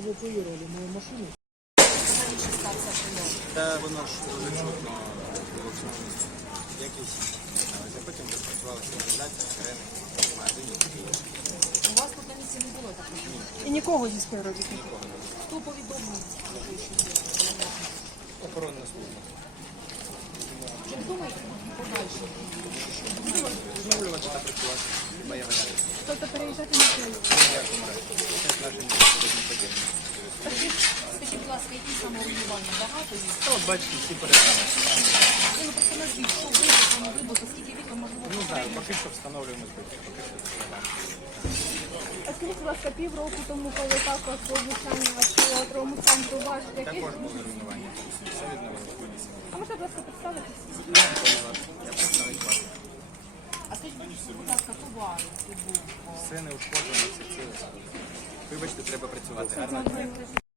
эвакуировали мою машину. Та воно ж дуже чутно було місці. Якісь сигнали. А потім розпрацювала сигналізація, сирени, магазині таке. У вас тут на місці не було такого? І нікого зі співробітників. Хто повідомив. Охоронна служба. Чи думаєте подальше? Відновлювати та працювати. Тобто переїжджати не не подібне. Скажіть, будь ласка, які саме руйнування? Багато їх? Та от бачите, всі перестали. Ні, ну просто назвіть, що вибуху, не вибуху, скільки вікон, можливо, Ну знаю, поки що встановлюємо збитки, поки що. А скажіть, будь ласка, півроку тому, коли також по влучанню в психіатровому центру ваш яких? Також були руйнування. Все відновилось. А можна, будь ласка, представитися? Я представник вас. А скажіть, будь ласка, товари був? Все не ушкоджено, все ціле. Вибачте, треба працювати. Гарно.